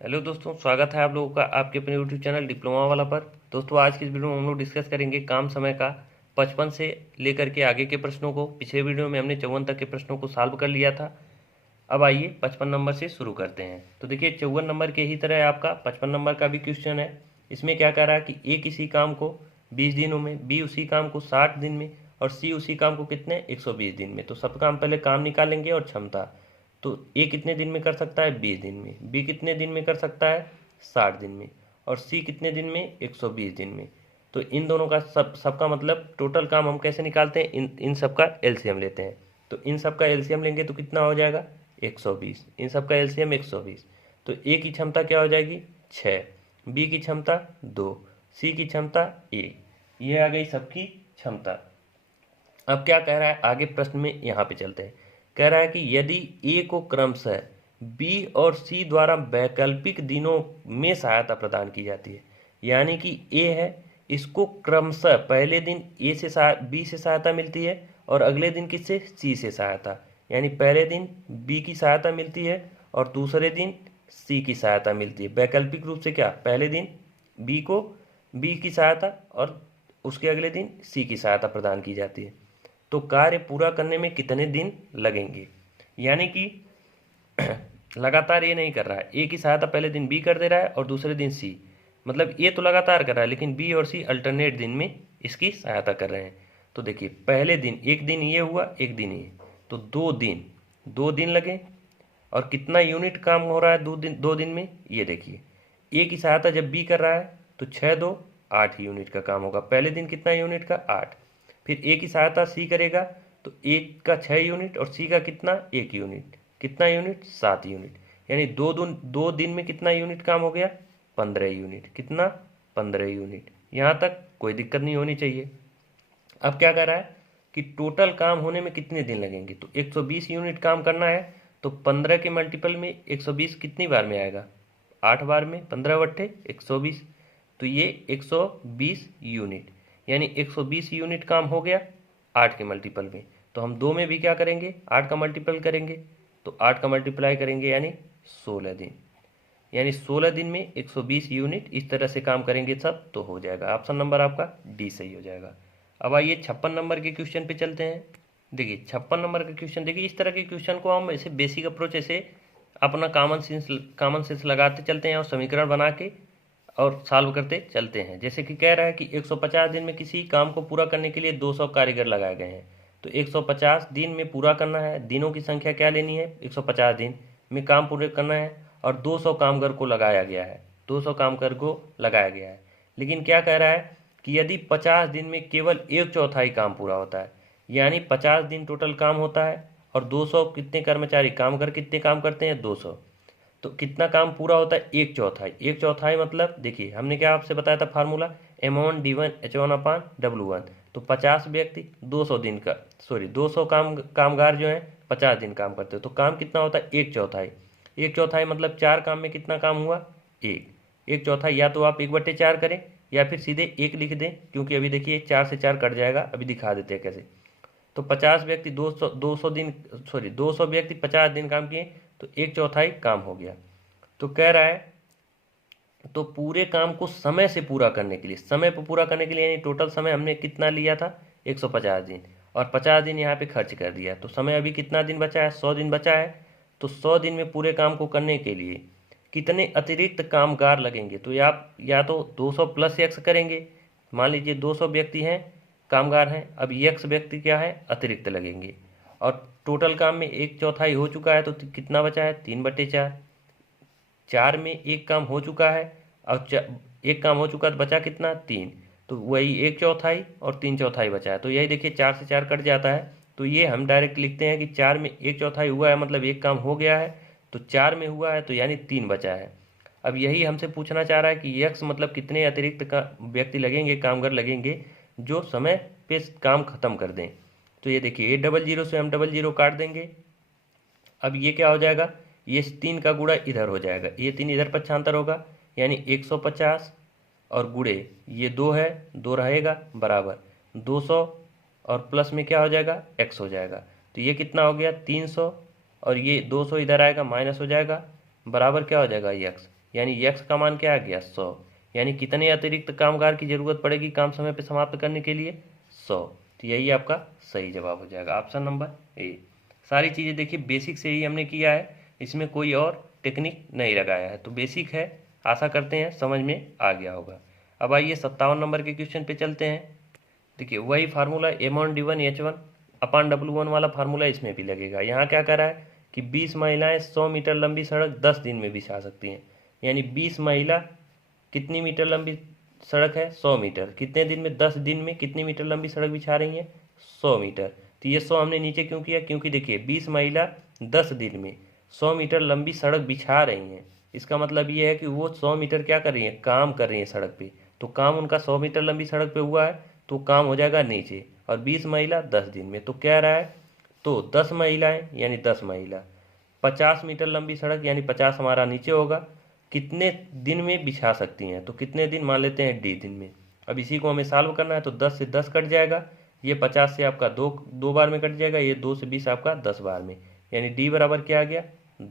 Hello दोस्तों, स्वागत है आप लोगों का आपके अपने यूट्यूब चैनल डिप्लोमा वाला पर। दोस्तों, आज की इस वीडियो में हम लोग डिस्कस करेंगे काम समय का 55 से लेकर के आगे के प्रश्नों को। पिछले वीडियो में हमने 54 तक के प्रश्नों को सॉल्व कर लिया था। अब आइए 55 नंबर से शुरू करते हैं। तो देखिए, 54 नंबर के ही तरह आपका 55 नंबर का भी क्वेश्चन है। इसमें क्या कह रहा है कि ए किसी काम को 20 दिनों में, बी उसी काम को 60 दिन में और सी उसी काम को कितने 120 दिन में। तो सब काम पहले काम निकालेंगे और क्षमता। तो ए कितने दिन में कर सकता है 20 दिन में, बी कितने दिन में कर सकता है 60 दिन में और सी कितने दिन में 120 दिन में। तो इन दोनों का सबका मतलब टोटल काम हम कैसे निकालते हैं, इन सब का एलसीएम लेते हैं। तो इन सब का एलसीएम लेंगे तो कितना हो जाएगा 120। इन सब का एलसीएम 120। तो ए की क्षमता क्या हो जाएगी 6, बी की क्षमता 2, सी की क्षमता 1। ये आ गई सबकी क्षमता। अब क्या कह रहा है आगे प्रश्न में, यहाँ पे चलते हैं। कह रहा है कि यदि ए को क्रमशः बी और सी द्वारा वैकल्पिक दिनों में सहायता प्रदान की जाती है, यानी कि ए है, इसको क्रमशः पहले दिन ए से बी से सहायता मिलती है और अगले दिन किससे सी से सहायता। यानी पहले दिन बी की सहायता मिलती है और दूसरे दिन सी की सहायता मिलती है। वैकल्पिक रूप से क्या, पहले दिन बी को बी की सहायता और उसके अगले दिन सी की सहायता प्रदान की जाती है। तो कार्य पूरा करने में कितने दिन लगेंगे। यानी कि लगातार ये नहीं कर रहा है, ए की सहायता पहले दिन बी कर दे रहा है और दूसरे दिन सी। मतलब ए तो लगातार कर रहा है लेकिन बी और सी अल्टरनेट दिन में इसकी सहायता कर रहे हैं। तो देखिए, पहले दिन एक दिन ये हुआ, एक दिन ये, तो 2 दिन लगे। और कितना यूनिट काम हो रहा है 2 दिन में, ये देखिए। ए की सहायता जब बी कर रहा है तो 6 2 8 यूनिट का काम होगा। पहले दिन कितना यूनिट का 8। फिर ए की सहायता सी करेगा तो ए का 6 यूनिट और सी का कितना 1 यूनिट। कितना यूनिट 7 यूनिट। यानी 2 दिन में कितना यूनिट काम हो गया 15 यूनिट। कितना 15 यूनिट। यहाँ तक कोई दिक्कत नहीं होनी चाहिए। अब क्या कर रहा है कि टोटल काम होने में कितने दिन लगेंगे। तो 120 यूनिट काम करना है तो 15 के मल्टीपल में 120 कितनी बार में आएगा 8 बार में। 15 बट्टे 120, तो ये 120 यूनिट। यानी 120 यूनिट काम हो गया 8 के मल्टीपल में। तो हम 2 में भी क्या करेंगे 8 का मल्टीपल करेंगे। तो 8 का मल्टीप्लाई करेंगे यानी 16 दिन। यानी 16 दिन में 120 यूनिट इस तरह से काम करेंगे सब, तो हो जाएगा ऑप्शन नंबर आपका डी सही हो जाएगा। अब आइए 56 नंबर के क्वेश्चन पे चलते हैं। देखिए 56 नंबर का क्वेश्चन, देखिए इस तरह के क्वेश्चन को हम ऐसे बेसिक अप्रोच ऐसे अपना कॉमन सेंस लगाते चलते हैं और समीकरण बना के और सॉल्व करते चलते हैं। जैसे कि कह रहा है कि 150 दिन में किसी काम को पूरा करने के लिए 200 कारीगर लगाए गए हैं। तो 150 दिन में पूरा करना है, दिनों की संख्या क्या लेनी है 150 दिन में काम पूरे करना है और 200 कामगार को लगाया गया है। 200 कामगार को लगाया गया है। लेकिन क्या कह रहा है कि यदि 50 दिन में केवल 1/4 काम पूरा होता है, यानी 50 दिन टोटल काम होता है और 200 कितने कर्मचारी कामगार कितने काम करते हैं 200, तो कितना काम पूरा होता है 1/4। 1/4 मतलब देखिए हमने क्या आपसे बताया था फार्मूला M1D1H1/W1। तो 50 व्यक्ति 200 दिन का 200 कामगार जो हैं 50 दिन काम करते हैं। तो काम कितना होता है 1/4। 1/4 मतलब 4 काम में कितना काम हुआ 1/4। या तो आप 1/4 करें या फिर सीधे 1 लिख दें, क्योंकि अभी देखिए 4 से 4 कट जाएगा, अभी दिखा देते हैं कैसे। तो 50 व्यक्ति 200 व्यक्ति 50 दिन काम किए तो 1/4 काम हो गया। तो कह रहा है तो पूरे काम को समय से पूरा करने के लिए, समय पर पूरा करने के लिए, यानी टोटल समय हमने कितना लिया था 150 दिन और 50 दिन यहाँ पे खर्च कर दिया। तो समय अभी कितना दिन बचा है 100 दिन बचा है। तो 100 दिन में पूरे काम को करने के लिए कितने अतिरिक्त कामगार लगेंगे। तो आप या तो 200 प्लस एक्स करेंगे। मान लीजिए 200 व्यक्ति हैं कामगार हैं, अब एक्स व्यक्ति क्या है अतिरिक्त लगेंगे। और टोटल काम में 1/4 हो चुका है तो कितना बचा है 3/4। 4 में एक काम हो चुका है और एक काम हो चुका तो बचा कितना 3। तो वही 1/4 और 3/4 बचा है। तो यही देखिए 4 से 4 कट जाता है। तो ये हम डायरेक्ट लिखते हैं कि 4 में 1/4 हुआ है मतलब एक काम हो गया है। तो 4 में हुआ है तो यानी 3 बचा है। अब यही हमसे पूछना चाह रहा है कि यक्स मतलब कितने अतिरिक्त का व्यक्ति लगेंगे कामगार लगेंगे जो समय पे काम खत्म कर दें। तो ये देखिए 800 से हम 00 काट देंगे। अब ये क्या हो जाएगा, ये 3 का गुणा इधर हो जाएगा, ये 3 इधर पक्षांतर होगा यानी 150 और गुणे ये 2 है, 2 रहेगा बराबर 200 और प्लस में क्या हो जाएगा x हो जाएगा। तो ये कितना हो गया 300 और ये 200 इधर आएगा माइनस हो जाएगा बराबर क्या हो जाएगा x। यानी यक्स का मान क्या आ गया 100। यानी कितने अतिरिक्त कामगार की जरूरत पड़ेगी काम समय पे समाप्त करने के लिए 100। तो यही आपका सही जवाब हो जाएगा ऑप्शन नंबर ए। सारी चीज़ें देखिए बेसिक से ही हमने किया है, इसमें कोई और टेक्निक नहीं लगाया है, तो बेसिक है, आशा करते हैं समझ में आ गया होगा। अब आइए 57 नंबर के क्वेश्चन पे चलते हैं। देखिए वही फार्मूला M1D1H1 अपान W1 वाला फार्मूला इसमें भी लगेगा। यहाँ क्या कर रहा है कि 20 महिलाएं 100 मीटर लंबी सड़क 10 दिन में बिछा सकती हैं। यानी 20 महिला कितनी मीटर लंबी सड़क है 100 मीटर, कितने दिन में 10 दिन में कितनी मीटर लंबी सड़क बिछा रही हैं 100 मीटर। तो ये 100 हमने नीचे क्यों किया, क्योंकि देखिए 20 महिला 10 दिन में 100 मीटर लंबी सड़क बिछा रही हैं, इसका मतलब ये है कि वो 100 मीटर क्या कर रही हैं, काम कर रही हैं सड़क पे। तो काम उनका 100 मीटर लंबी सड़क पे हुआ है तो काम हो जाएगा नीचे, और 20 महिला 10 दिन में, तो कह रहा है तो 10 महिलाएं यानी 10 महिला 50 मीटर लंबी सड़क यानी 50 हमारा नीचे होगा, कितने दिन में बिछा सकती हैं, तो कितने दिन मान लेते हैं डी दिन में। अब इसी को हमें सॉल्व करना है, तो 10 से 10 कट जाएगा, ये 50 से आपका दो बार में कट जाएगा, ये 2 से 20 आपका 10 बार में, यानी डी बराबर क्या आ गया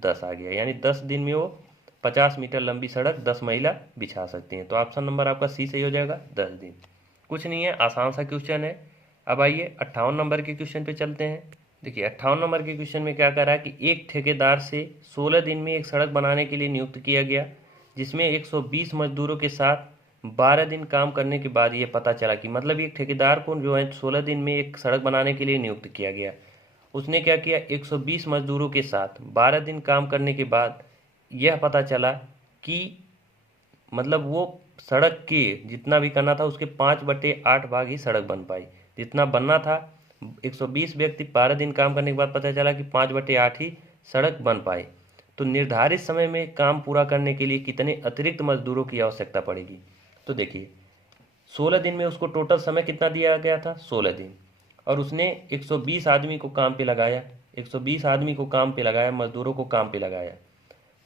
10 आ गया। यानी 10 दिन में वो 50 मीटर लंबी सड़क 10 महिला बिछा सकती हैं। तो ऑप्शन नंबर आपका सी सही हो जाएगा 10 दिन। कुछ नहीं है, आसान सा क्वेश्चन है। अब आइए 58 नंबर के क्वेश्चन पे चलते हैं। देखिए 58 नंबर के क्वेश्चन में क्या कर रहा है कि एक ठेकेदार से 16 दिन में एक सड़क बनाने के लिए नियुक्त किया गया, जिसमें 120 मजदूरों के साथ 12 दिन काम करने के बाद ये पता चला कि मतलब एक ठेकेदार को जो है 16 दिन में एक सड़क बनाने के लिए नियुक्त किया गया, उसने क्या किया 120 मजदूरों के साथ 12 दिन काम करने के बाद यह पता चला कि मतलब वो सड़क के जितना भी करना था उसके 5/8 भाग ही सड़क बन पाई, जितना बनना था 120 व्यक्ति 12 दिन काम करने के बाद पता चला कि 5/8 ही सड़क बन पाई। तो निर्धारित समय में काम पूरा करने के लिए कितने अतिरिक्त मजदूरों की आवश्यकता पड़ेगी। तो देखिए 16 दिन में उसको टोटल समय कितना दिया गया था 16 दिन, और उसने 120 आदमी को काम पे लगाया, 120 आदमी को काम पे लगाया, मजदूरों को काम पे लगाया,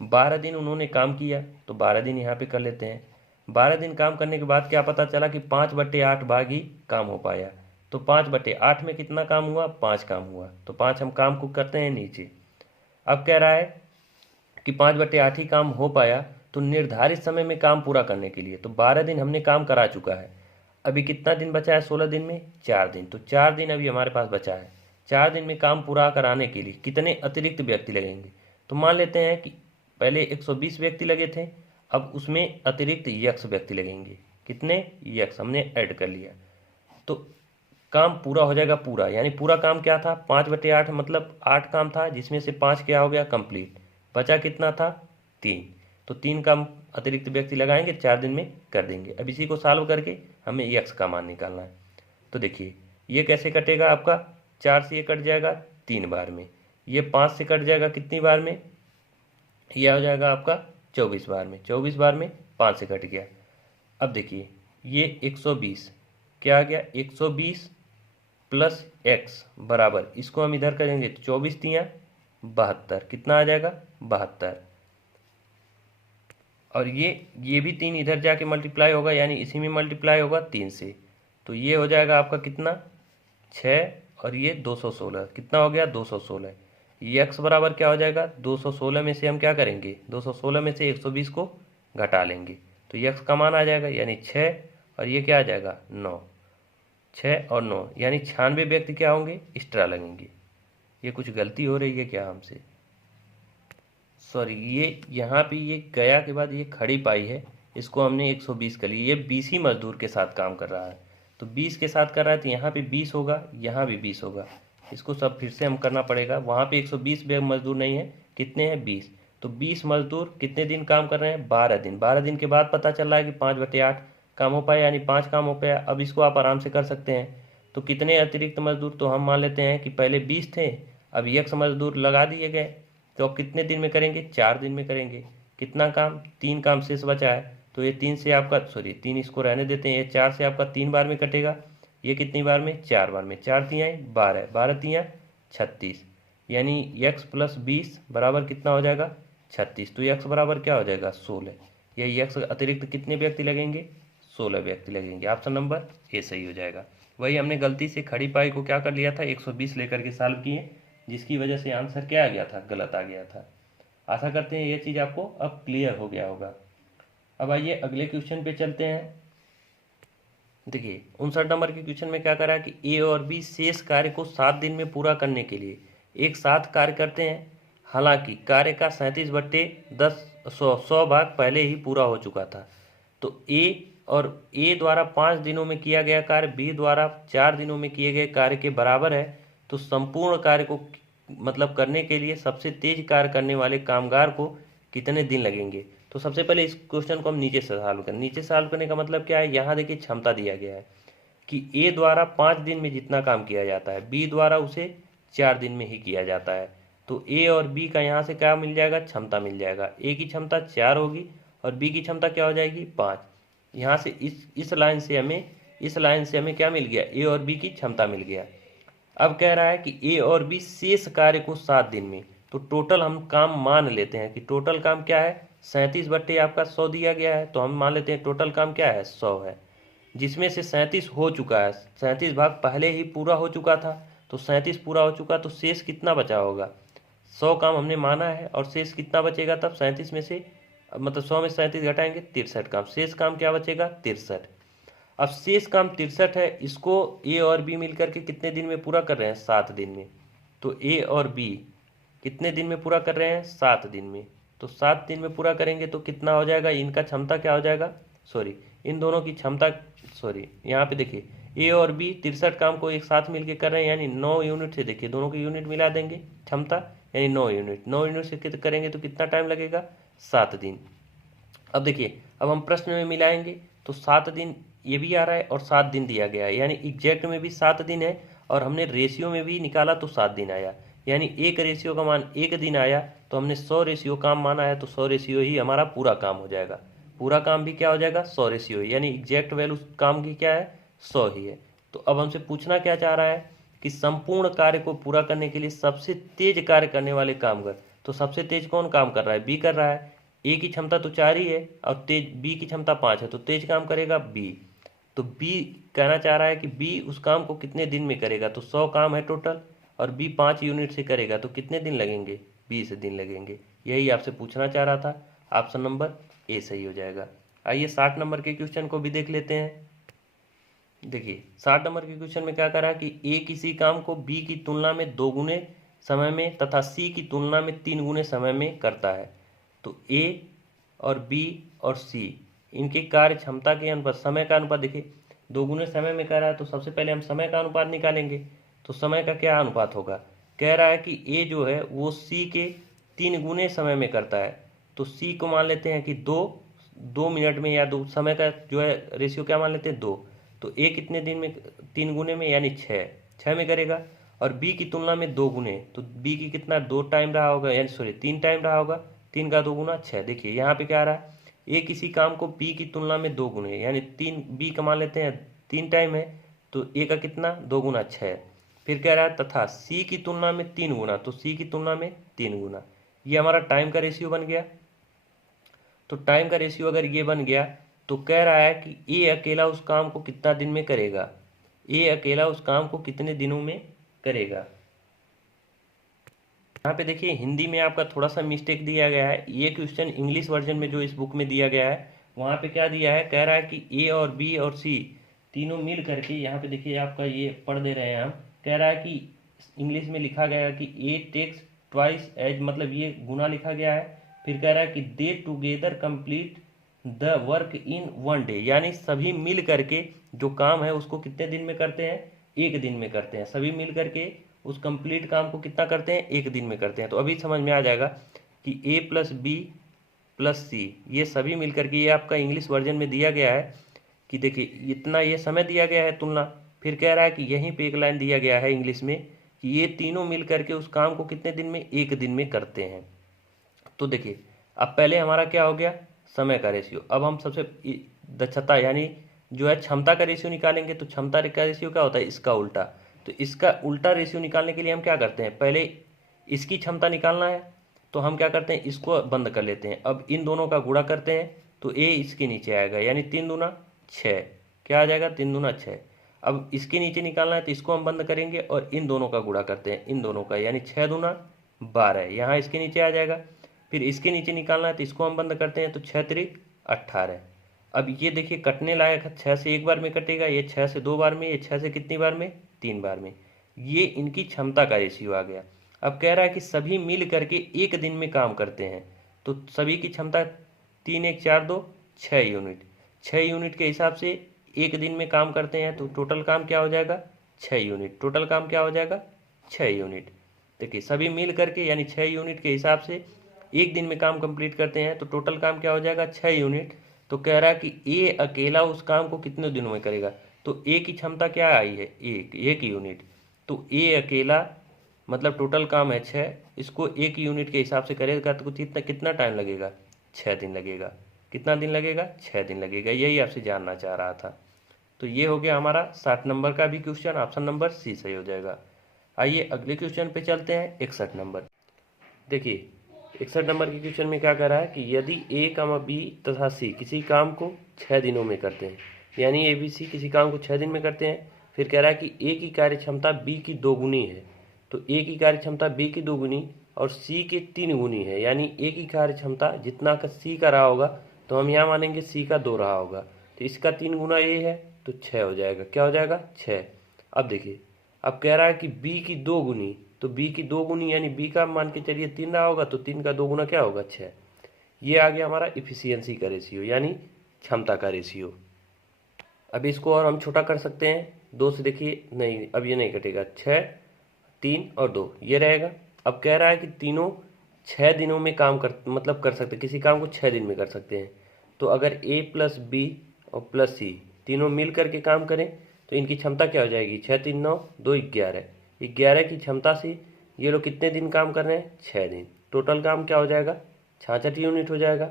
12 दिन उन्होंने काम किया, तो 12 दिन यहाँ पे कर लेते हैं। 12 दिन काम करने के बाद क्या पता चला कि 5/8 भाग ही काम हो पाया, तो 5/8 में कितना काम हुआ 5 काम हुआ, तो 5 हम काम को करते हैं नीचे। अब कह रहा है कि 5/8 ही काम हो पाया, तो निर्धारित समय में काम पूरा करने के लिए तो 12 दिन हमने काम करा चुका है, अभी कितना दिन बचा है 16 दिन में 4 दिन, तो 4 दिन अभी हमारे पास बचा है। 4 दिन में काम पूरा कराने के लिए कितने अतिरिक्त व्यक्ति लगेंगे, तो मान लेते हैं कि पहले 120 व्यक्ति लगे थे, अब उसमें अतिरिक्त यक्स व्यक्ति लगेंगे, कितने यक्स हमने ऐड कर लिया, तो काम पूरा हो जाएगा पूरा। यानी पूरा काम क्या था 5/8 मतलब 8 काम था, जिसमें से 5 क्या हो गया कंप्लीट, बचा कितना था 3, तो 3 काम अतिरिक्त व्यक्ति लगाएंगे 4 दिन में कर देंगे। अब इसी को सॉल्व करके हमें यक्स का मान निकालना है। तो देखिए ये कैसे कटेगा, आपका 4 से ये कट जाएगा 3 बार में, ये 5 से कट जाएगा कितनी बार में, यह हो जाएगा आपका 24 बार में, 24 बार में 5 से कट गया। अब देखिए ये 120 क्या आ गया 120 प्लस एक्स बराबर, इसको हम इधर करेंगे तो 24 तियाँ 72, कितना आ जाएगा 72, और ये भी 3 इधर जाके मल्टीप्लाई होगा, यानी इसी में मल्टीप्लाई होगा 3 से, तो ये हो जाएगा आपका कितना 6, और ये 216, कितना हो गया 216। ये x बराबर क्या हो जाएगा 216 में से हम क्या करेंगे 216 में से 120 को घटा लेंगे, तो x का मान आ जाएगा यानी 6, और ये क्या आ जाएगा 9, 6 और 9 यानी 96 व्यक्ति क्या होंगे एक्स्ट्रा लगेंगे। ये कुछ गलती हो रही है क्या हमसे, सॉरी, ये यहाँ पे ये गया के बाद ये खड़ी पाई है, इसको हमने 120 कर लिया, ये 20 ही मजदूर के साथ काम कर रहा है, तो 20 के साथ कर रहा है तो यहाँ पे 20 होगा, यहाँ भी 20 होगा, इसको सब फिर से हम करना पड़ेगा। वहाँ पे 120 मजदूर नहीं है, कितने हैं 20, तो 20 मजदूर कितने दिन काम कर रहे हैं 12 दिन, 12 दिन के बाद पता चल रहा है कि 5/8 काम हो पाया, यानी 5 काम हो पाया। अब इसको आप आराम से कर सकते हैं, तो कितने अतिरिक्त मजदूर, तो हम मान लेते हैं कि पहले 20 थे, अब x मजदूर लगा दिए गए, तो अब कितने दिन में करेंगे 4 दिन में करेंगे, कितना काम 3 काम शेष बचा है, तो ये 3 से आपका 3 इसको रहने देते हैं, ये 4 से आपका 3 बार में कटेगा, ये कितनी बार में 4 बार में, 4 तियाँ 12, 12 तियाँ 36, यानी x प्लस 20 बराबर कितना हो जाएगा 36, तो x बराबर क्या हो जाएगा 16, ये x अतिरिक्त कितने व्यक्ति लगेंगे 16 व्यक्ति लगेंगे। ऑप्शन नंबर ए सही हो जाएगा। वही हमने गलती से खड़ी पाई को क्या कर लिया था 120 लेकर के सॉल्व किए, जिसकी वजह से आंसर क्या आ गया था गलत आ गया था। आशा करते हैं ये चीज़ आपको अब क्लियर हो गया होगा। अब आइए अगले क्वेश्चन पे चलते हैं। देखिए 59 नंबर के क्वेश्चन में क्या करा है कि ए और बी शेष कार्य को 7 दिन में पूरा करने के लिए एक साथ कार्य करते हैं। हालांकि कार्य का 37/10 100 भाग पहले ही पूरा हो चुका था। तो ए द्वारा 5 दिनों में किया गया कार्य बी द्वारा 4 दिनों में किए गए कार्य के बराबर है। तो संपूर्ण कार्य को मतलब करने के लिए सबसे तेज कार्य करने वाले कामगार को कितने दिन लगेंगे। तो सबसे पहले इस क्वेश्चन को हम नीचे से सॉल्व करें। नीचे सॉल्व करने का मतलब क्या है, यहाँ देखिए क्षमता दिया गया है कि ए द्वारा 5 दिन में जितना काम किया जाता है बी द्वारा उसे 4 दिन में ही किया जाता है। तो ए और बी का यहाँ से क्या मिल जाएगा, क्षमता मिल जाएगा। ए की क्षमता 4 होगी और बी की क्षमता क्या हो जाएगी, 5। यहाँ से इस लाइन से हमें क्या मिल गया, ए और बी की क्षमता मिल गया। अब कह रहा है कि ए और बी शेष कार्य को 7 दिन में, तो टोटल हम काम मान लेते हैं कि टोटल काम क्या है, 37 आपका 100 दिया गया है, तो हम मान लेते हैं टोटल काम क्या है, 100 है। जिसमें से 37 हो चुका है, 37 भाग पहले ही पूरा हो चुका था, तो 37 पूरा हो चुका, तो शेष कितना बचा होगा, 100 काम हमने माना है और शेष कितना बचेगा, तब 37 में से मतलब 100 में 37 घटाएंगे 63 काम, शेष काम क्या बचेगा, 63। अब शेष काम 63 है, इसको ए और बी मिलकर के कितने दिन में पूरा कर रहे हैं, 7 दिन में। तो ए और बी कितने दिन में पूरा कर रहे हैं, 7 दिन में। तो 7 दिन में पूरा करेंगे तो कितना हो जाएगा, इनका क्षमता क्या हो जाएगा, इन दोनों की क्षमता, यहाँ पे देखिए ए और बी 63 काम को एक साथ मिलके कर रहे हैं, यानी 9 यूनिट से, देखिए दोनों की यूनिट मिला देंगे क्षमता, यानी 9 यूनिट से करेंगे तो कितना टाइम लगेगा, 7 दिन। अब देखिए अब हम प्रश्न में मिलाएंगे तो 7 दिन ये भी आ रहा है और 7 दिन दिया गया है, यानी एग्जैक्ट में भी 7 दिन है और हमने रेशियो में भी निकाला तो 7 दिन आया, यानी एक रेशियो का मान 1 दिन आया, तो हमने 100 रेशियो काम माना है, तो 100 रेशियो ही हमारा पूरा काम हो जाएगा। पूरा काम भी क्या हो जाएगा, 100 रेशियो, यानी एग्जैक्ट वैल्यू काम की क्या है, 100 ही है। तो अब हमसे पूछना क्या चाह रहा है कि संपूर्ण कार्य को पूरा करने के लिए सबसे तेज कार्य करने वाले कामगार, तो सबसे तेज कौन काम कर रहा है, बी कर रहा है। ए की क्षमता तो 4 ही है और तेज बी की क्षमता 5 है, तो तेज काम करेगा बी। तो बी कहना चाह रहा है कि बी उस काम को कितने दिन में करेगा, तो 100 काम है टोटल और बी 5 यूनिट से करेगा, तो कितने दिन लगेंगे, 20 दिन लगेंगे। यही आपसे पूछना चाह रहा था। ऑप्शन नंबर ए सही हो जाएगा। आइए 60 नंबर के क्वेश्चन को भी देख लेते हैं। देखिए 60 नंबर के क्वेश्चन में क्या करा कि ए किसी काम को बी की तुलना में 2 गुने समय में तथा सी की तुलना में 3 गुने समय में करता है। तो ए और बी और सी इनके कार्य क्षमता के अनुपात, समय का अनुपात, देखिए 2 गुने समय में कह रहा है, तो सबसे पहले हम समय का अनुपात निकालेंगे। तो समय का क्या अनुपात होगा, कह रहा है कि ए जो है वो सी के 3 गुने समय में करता है, तो सी को मान लेते हैं कि 2 मिनट में, या 2 समय का जो है रेशियो क्या मान लेते हैं, 2। तो ए कितने दिन में, 3 गुने में, यानी 6 में करेगा। और बी की तुलना में 2 गुने, तो बी की कितना 2 टाइम रहा होगा, यानी 3 टाइम रहा होगा, 3 का 2 गुना 6। देखिए यहाँ पे क्या आ रहा है, ए किसी काम को बी की तुलना में 2 गुने, यानी 3, बी का मान लेते हैं 3 टाइम है, तो ए का कितना 2 गुना 6। फिर कह रहा है तथा सी की तुलना में 3 गुना, तो सी की तुलना में 3 गुना। ये हमारा टाइम का रेशियो बन गया। तो टाइम का रेशियो अगर ये बन गया तो कह रहा है कि ए अकेला उस काम को कितना दिन में करेगा, ए अकेला उस काम को कितने दिनों में करेगा। यहाँ पे देखिए हिंदी में आपका थोड़ा सा मिस्टेक दिया गया है। ये क्वेश्चन इंग्लिश वर्जन में जो इस बुक में दिया गया है वहाँ पे क्या दिया है, कह रहा है कि ए और बी और सी तीनों मिल करके, यहाँ पे देखिए आपका ये पढ़ दे रहे हैं हम, कह रहा है कि इंग्लिश में लिखा गया है कि ए टेक्स ट्वाइस एज, मतलब ये गुना लिखा गया है। फिर कह रहा है कि दे together complete the work in 1 day, यानी सभी मिल करके जो काम है उसको कितने दिन में करते हैं, 1 दिन में करते हैं। सभी मिल करके उस कंप्लीट काम को कितना करते हैं, 1 दिन में करते हैं। तो अभी समझ में आ जाएगा कि ए प्लस बी प्लस सी ये सभी मिल करके, ये आपका इंग्लिश वर्जन में दिया गया है कि देखिए इतना ये समय दिया गया है तुलना। फिर कह रहा है कि यहीं पे एक लाइन दिया गया है इंग्लिश में कि ये तीनों मिल करके उस काम को कितने दिन में, 1 दिन में करते हैं। तो देखिए अब पहले हमारा क्या हो गया, समय का रेशियो। अब हम सबसे दक्षता यानी जो है क्षमता का रेशियो निकालेंगे। तो क्षमता का रेशियो क्या होता है, इसका उल्टा। तो इसका उल्टा रेशियो निकालने के लिए हम क्या करते हैं, पहले इसकी क्षमता निकालना है, तो हम क्या करते हैं, इसको बंद कर लेते हैं। अब इन दोनों का गुणा करते हैं तो ए इसके नीचे आएगा, यानी 3 दूना 6, क्या आ जाएगा 3 दूना 6। अब इसके नीचे निकालना है तो इसको हम बंद करेंगे और इन दोनों का गुणा करते हैं, इन दोनों का, यानी 6 दूना 12, यहाँ इसके नीचे आ जाएगा। फिर इसके नीचे निकालना है तो इसको हम बंद करते हैं, तो 6 तिरिक 18। अब ये देखिए कटने लायक है, 6 से एक बार में कटेगा, ये 6 से 2 बार में, ये 6 से कितनी बार में, 3 बार में। ये इनकी क्षमता का रेशियो आ गया। अब कह रहा है कि सभी मिल करके एक दिन में काम करते हैं, तो सभी की क्षमता 3 1 4 2 6 यूनिट। 6 यूनिट के हिसाब से एक दिन में काम करते हैं, तो टोटल काम क्या हो जाएगा, 6 यूनिट। टोटल काम क्या हो जाएगा, 6 यूनिट। देखिए सभी मिल करके यानी 6 यूनिट के हिसाब से एक दिन में काम कंप्लीट करते हैं, तो टोटल काम क्या हो जाएगा, 6 यूनिट। तो कह रहा है कि ए अकेला उस काम को कितने दिनों में करेगा, तो ए की क्षमता क्या आई है, एक यूनिट। तो ए अकेला मतलब टोटल काम है 6, इसको एक यूनिट के हिसाब से करेगा तो कितना कितना टाइम लगेगा, 6 दिन लगेगा। कितना दिन लगेगा, 6 दिन लगेगा। यही आपसे जानना चाह रहा था। तो ये हो गया हमारा 60 नंबर का भी क्वेश्चन, ऑप्शन नंबर सी सही हो जाएगा। आइए अगले क्वेश्चन पे चलते हैं, 61 नंबर। देखिए 61 नंबर के क्वेश्चन में क्या कह रहा है कि यदि ए कमा बी तथा सी किसी काम को 6 दिनों में करते हैं, यानी ए बी सी किसी काम को 6 दिन में करते हैं, फिर कह रहा है कि ए की कार्य क्षमता बी की 2 गुनी है, तो ए की कार्य क्षमता बी की 2 गुनी और सी के 3 गुनी है, यानी ए की कार्य क्षमता जितना का सी का रहा होगा, तो हम यहाँ मानेंगे सी का 2 रहा होगा, तो इसका 3 गुना ए है, तो 6 हो जाएगा। क्या हो जाएगा, 6। अब देखिए अब कह रहा है कि बी की 2 गुनी, तो बी की 2 गुनी यानी बी का मान के चलिए 3 रहा होगा, तो 3 का 2 गुना क्या होगा, 6। ये आ गया हमारा इफिशियंसी का रेशियो यानी क्षमता का रेशियो। अब इसको और हम छोटा कर सकते हैं, 2 से देखिए नहीं, अब ये नहीं कटेगा, 6 3 और 2 ये रहेगा। अब कह रहा है कि तीनों 6 दिनों में काम कर सकते, किसी काम को 6 दिन में कर सकते हैं। तो अगर ए प्लस बी और प्लस सी तीनों मिल करके काम करें तो इनकी क्षमता क्या हो जाएगी, 6 3 9 2 11। 11 की क्षमता से ये लोग कितने दिन काम कर रहे हैं, 6 दिन। टोटल काम क्या हो जाएगा, 66 यूनिट हो जाएगा।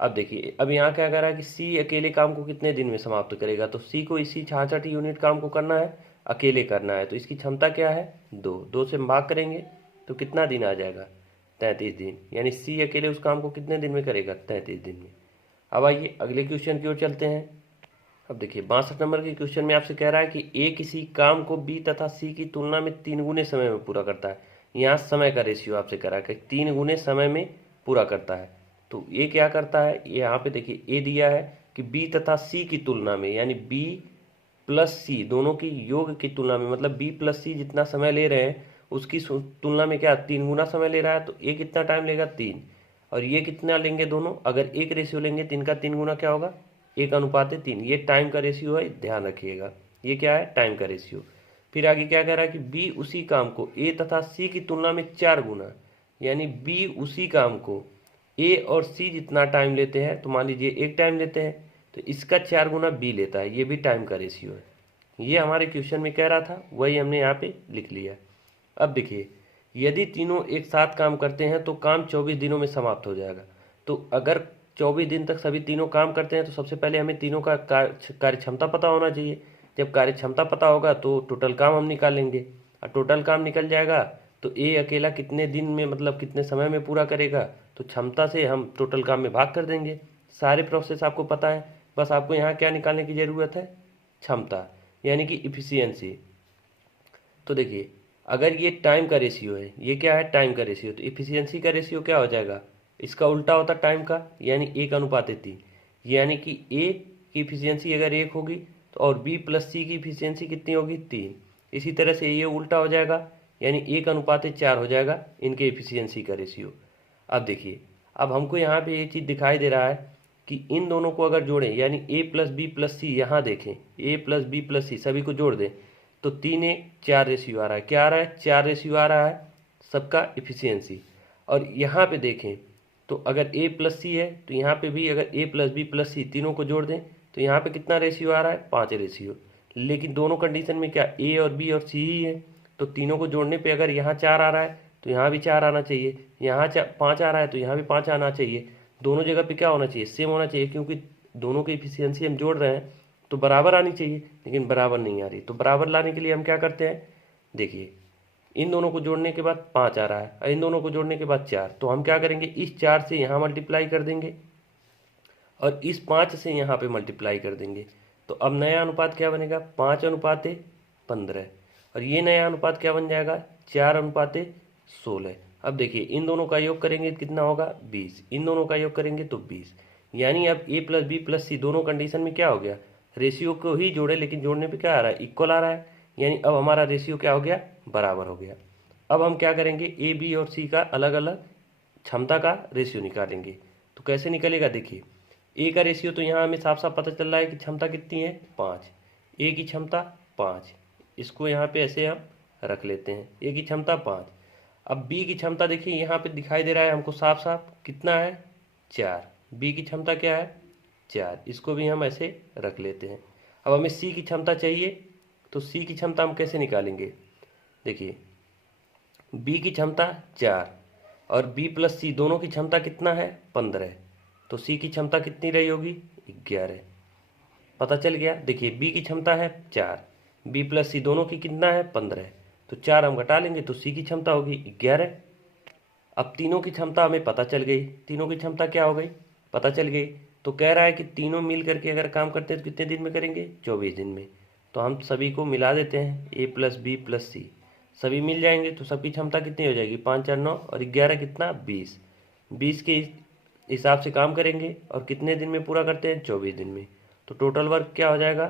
अब देखिए अब यहाँ क्या कह रहा है कि सी अकेले काम को कितने दिन में समाप्त करेगा, तो सी को इसी 66 यूनिट काम को करना है, अकेले करना है, तो इसकी क्षमता क्या है, 2। 2 से भाग करेंगे तो कितना दिन आ जाएगा, 33 दिन। यानी सी अकेले उस काम को कितने दिन में करेगा, 33 दिन में। अब आइए अगले क्वेश्चन की ओर चलते हैं। अब देखिए 62 नंबर के क्वेश्चन में आपसे कह रहा है कि ए किसी काम को बी तथा सी की तुलना में 3 गुने समय में पूरा करता है। यहाँ समय का रेशियो आपसे कह रहा है कि 3 गुने समय में पूरा करता है। तो ये क्या करता है, यहाँ पे देखिए ए दिया है कि बी तथा सी की तुलना में, यानी बी प्लस सी दोनों की योग की तुलना में, मतलब बी प्लस सी जितना समय ले रहे हैं उसकी तुलना में क्या 3 गुना समय ले रहा है, तो ए कितना टाइम लेगा, 3। और ये कितना लेंगे दोनों, अगर एक रेशियो लेंगे 3 का 3 गुना क्या होगा, 1:3। ये टाइम का रेशियो है, ध्यान रखिएगा, ये क्या है, टाइम का रेशियो। फिर आगे क्या कह रहा है कि बी उसी काम को ए तथा सी की तुलना में 4 गुना, यानी बी उसी काम को ए और सी जितना टाइम लेते हैं, तो मान लीजिए एक टाइम लेते हैं तो इसका 4 गुना बी लेता है, ये भी टाइम का रेशियो है। ये हमारे क्वेश्चन में कह रहा था, वही हमने यहाँ पे लिख लिया। अब देखिए यदि तीनों एक साथ काम करते हैं तो काम 24 दिनों में समाप्त हो जाएगा। तो अगर 24 दिन तक सभी तीनों काम करते हैं तो सबसे पहले हमें तीनों का कार्य क्षमता पता होना चाहिए। जब कार्य क्षमता पता होगा तो टोटल काम हम निकाल लेंगे, और टोटल काम निकल जाएगा तो ए अकेला कितने दिन में मतलब कितने समय में पूरा करेगा, तो क्षमता से हम टोटल काम में भाग कर देंगे। सारे प्रोसेस आपको पता है, बस आपको यहाँ क्या निकालने की ज़रूरत है, क्षमता यानी कि इफिशियंसी। तो देखिए अगर ये टाइम का रेशियो है, ये क्या है, टाइम का रेशियो, तो इफिशियंसी का रेशियो क्या हो जाएगा, इसका उल्टा होता टाइम का, यानी 1:3। यानी कि ए की इफिशियंसी अगर 1 होगी तो और बी प्लस सी की इफिशियंसी कितनी होगी, 3। इसी तरह से ये उल्टा हो जाएगा, यानी 1:4 हो जाएगा इनके इफिशियंसी का रेशियो। अब देखिए अब हमको यहाँ पे ये चीज़ दिखाई दे रहा है कि इन दोनों को अगर जोड़ें, यानी ए प्लस बी प्लस सी, यहाँ देखें ए प्लस बी प्लस सी सभी को जोड़ दें तो 3 1 4 रेशियो आ रहा है। क्या आ रहा है, 4 रेशियो आ रहा है सबका इफिशियंसी। और यहाँ पे देखें तो अगर ए प्लस सी है तो यहाँ पे भी अगर ए प्लस बी प्लस सी तीनों को जोड़ दें तो यहाँ पे कितना रेशियो आ रहा है, 5 रेशियो। लेकिन दोनों कंडीशन में क्या ए और बी और सी ही है, तो तीनों को जोड़ने पे अगर यहाँ 4 आ रहा है तो यहाँ भी 4 आना चाहिए, यहाँ 5 आ रहा है तो यहाँ भी 5 आना चाहिए। दोनों जगह पे क्या होना चाहिए, सेम होना चाहिए, क्योंकि दोनों की इफिशियंसी हम जोड़ रहे हैं तो बराबर आनी चाहिए, लेकिन बराबर नहीं आ रही। तो बराबर लाने के लिए हम क्या करते हैं, देखिए इन दोनों को जोड़ने के बाद 5 आ रहा है और इन दोनों को जोड़ने के बाद 4, तो हम क्या करेंगे, इस 4 से यहाँ मल्टीप्लाई कर देंगे और इस 5 से यहाँ पे मल्टीप्लाई कर देंगे। तो अब नया अनुपात क्या बनेगा, 5:15। और ये नया अनुपात क्या बन जाएगा, 4:16। अब देखिए इन दोनों का योग करेंगे तो कितना होगा 20, इन दोनों का योग करेंगे तो 20। यानी अब a प्लस बी प्लस सी दोनों कंडीशन में क्या हो गया, रेशियो को ही जोड़े लेकिन जोड़ने पे क्या आ रहा है, इक्वल आ रहा है। यानी अब हमारा रेशियो क्या हो गया, बराबर हो गया। अब हम क्या करेंगे, ए बी और सी का अलग अलग क्षमता का रेशियो निकालेंगे। तो कैसे निकलेगा, देखिए ए का रेशियो तो यहाँ हमें साफ साफ पता चल रहा है कि क्षमता कितनी है 5, ए की क्षमता 5, इसको यहाँ पे ऐसे हम रख लेते हैं, ए की क्षमता 5। अब बी की क्षमता देखिए यहाँ पे दिखाई दे रहा है हमको साफ साफ कितना है 4, बी की क्षमता क्या है 4, इसको भी हम ऐसे रख लेते हैं। अब हमें सी की क्षमता चाहिए, तो सी की क्षमता हम कैसे निकालेंगे, देखिए बी की क्षमता 4 और बी प्लस सी दोनों की क्षमता कितना है 15, तो सी की क्षमता कितनी रही होगी 11। पता चल गया, देखिए बी की क्षमता है 4, बी प्लस सी दोनों की कितना है 15, तो 4 हम घटा लेंगे तो सी की क्षमता होगी 11। अब तीनों की क्षमता हमें पता चल गई, तीनों की क्षमता क्या हो गई पता चल गई। तो कह रहा है कि तीनों मिल करके अगर काम करते हैं तो कितने दिन में करेंगे 24 दिन में। तो हम सभी को मिला देते हैं, ए प्लस बी प्लस सी सभी मिल जाएंगे तो सबकी क्षमता कितनी हो जाएगी 5 4 9 और 11 कितना 20, 20 के हिसाब से काम करेंगे और कितने दिन में पूरा करते हैं 24 दिन में। तो टोटल वर्क क्या हो जाएगा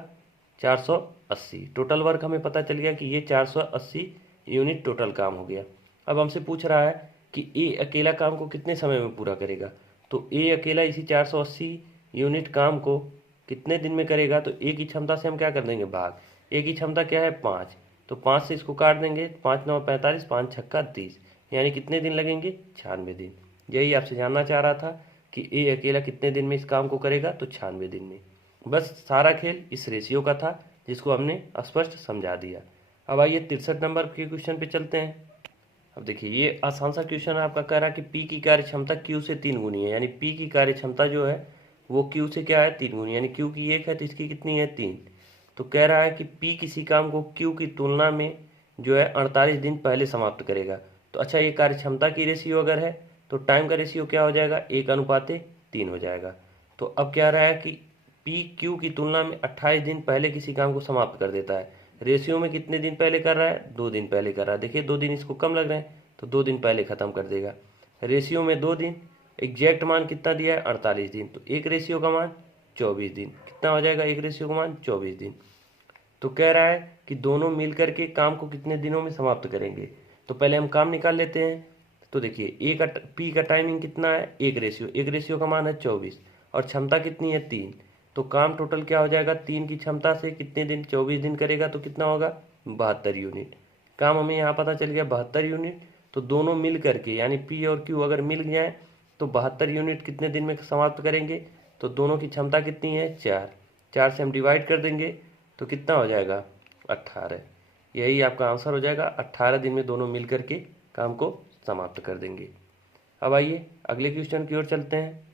480। टोटल वर्क हमें पता चल गया कि ये 480 यूनिट टोटल काम हो गया। अब हमसे पूछ रहा है कि ए अकेला काम को कितने समय में पूरा करेगा, तो ए अकेला इसी 480 यूनिट काम को कितने दिन में करेगा, तो ए की क्षमता से हम क्या कर देंगे भाग, ए की क्षमता क्या है 5, तो 5 से इसको काट देंगे, 5 9 45, 5 छक्का 30, यानी कितने दिन लगेंगे 96 दिन। यही आपसे जानना चाह रहा था कि ए अकेला कितने दिन में इस काम को करेगा, तो 96 दिन में। बस सारा खेल इस रेशियो का था जिसको हमने स्पष्ट समझा दिया। अब आइए 63 नंबर के क्वेश्चन पे चलते हैं। अब देखिए ये आसान सा क्वेश्चन आपका कह रहा है कि P की कार्य क्षमता Q से 3 गुनी है, यानी P की कार्य क्षमता जो है वो Q से क्या है 3 गुनी, यानी Q की 1 है तो इसकी कितनी है 3। तो कह रहा है कि P किसी काम को Q की तुलना में जो है 48 दिन पहले समाप्त करेगा। तो अच्छा ये कार्य क्षमता की रेशियो अगर है तो टाइम का रेशियो क्या हो जाएगा 1:3 हो जाएगा। तो अब क्या रहा है कि P Q की तुलना में 28 दिन पहले किसी काम को समाप्त कर देता है। रेशियो में कितने दिन पहले कर रहा है 2 दिन पहले कर रहा है, देखिए 2 दिन इसको कम लग रहे हैं तो 2 दिन पहले ख़त्म कर देगा। रेशियो में 2 दिन, एग्जैक्ट मान कितना दिया है 48 दिन, तो एक रेशियो का मान 24 दिन, कितना हो जाएगा एक रेशियो का मान 24 दिन। तो कह रहा है कि दोनों मिल करके काम को कितने दिनों में समाप्त करेंगे। तो पहले हम काम निकाल लेते हैं। तो देखिए ए का पी का टाइमिंग कितना है एक रेशियो का मान है 24 और क्षमता कितनी है 3, तो काम टोटल क्या हो जाएगा 3 की क्षमता से कितने दिन 24 दिन करेगा तो कितना होगा 72 यूनिट। काम हमें यहाँ पता चल गया 72 यूनिट। तो दोनों मिल करके यानी पी और क्यू अगर मिल जाए तो 72 यूनिट कितने दिन में समाप्त करेंगे, तो दोनों की क्षमता कितनी है 4, 4 से हम डिवाइड कर देंगे तो कितना हो जाएगा 18। यही आपका आंसर हो जाएगा, 18 दिन में दोनों मिल करके काम को समाप्त कर देंगे। अब आइए अगले क्वेश्चन की ओर चलते हैं।